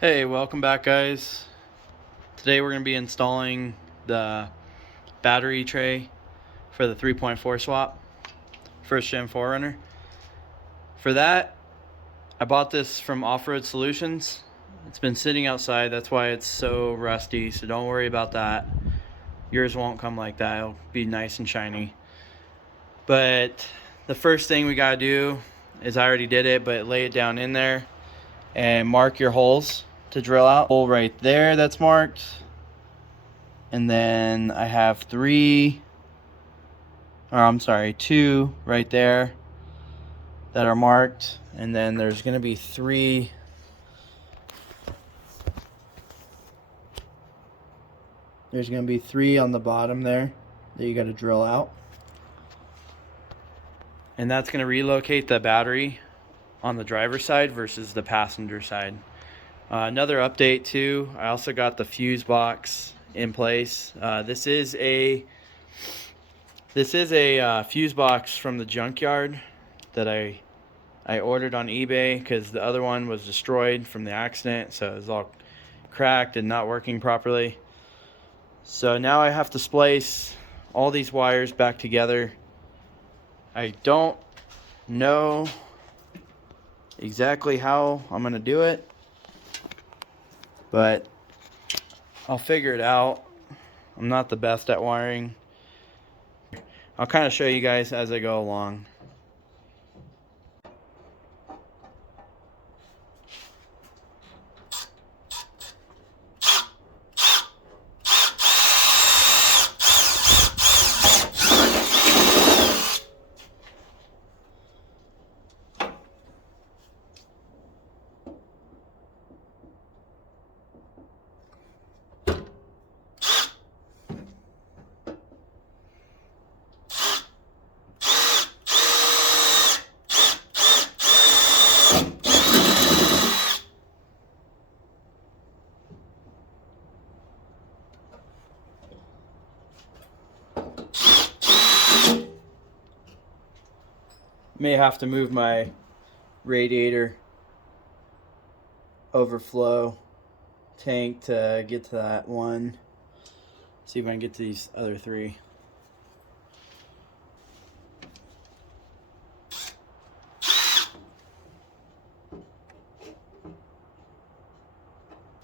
Hey, welcome back guys. Today we're going to be installing the battery tray for the 3.4 swap, first gen 4Runner. For that, I bought this from Off-Road Solutions. It's been sitting outside, that's why it's so rusty, so don't worry about that. Yours won't come like that, it'll be nice and shiny. But the first thing we gotta do is, I already did it, but lay it down in there and mark your holes to drill out. Hole right there that's marked, and then I have two right there that are marked, and then there's gonna be three on the bottom there that you got to drill out, and that's gonna relocate the battery on the driver's side versus the passenger side. Another update too, I also got the fuse box in place. This is a fuse box from the junkyard that I ordered on eBay because the other one was destroyed from the accident, so it was all cracked and not working properly. So now I have to splice all these wires back together. I don't know exactly how I'm gonna do it, but I'll figure it out. I'm not the best at wiring. I'll kind of show you guys as I go along. May have to move my radiator overflow tank to get to that one. See if I can get to these other three.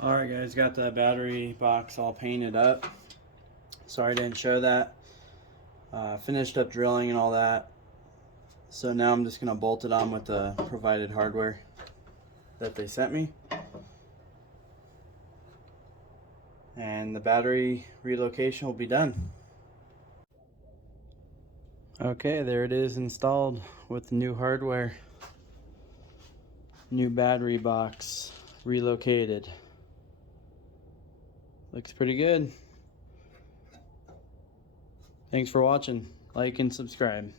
Alright guys, got the battery box all painted up. Sorry I didn't show that. Finished up drilling and all that. So now I'm just going to bolt it on with the provided hardware that they sent me. And the battery relocation will be done. Okay, there it is installed with new hardware. New battery box relocated. Looks pretty good. Thanks for watching. Like and subscribe.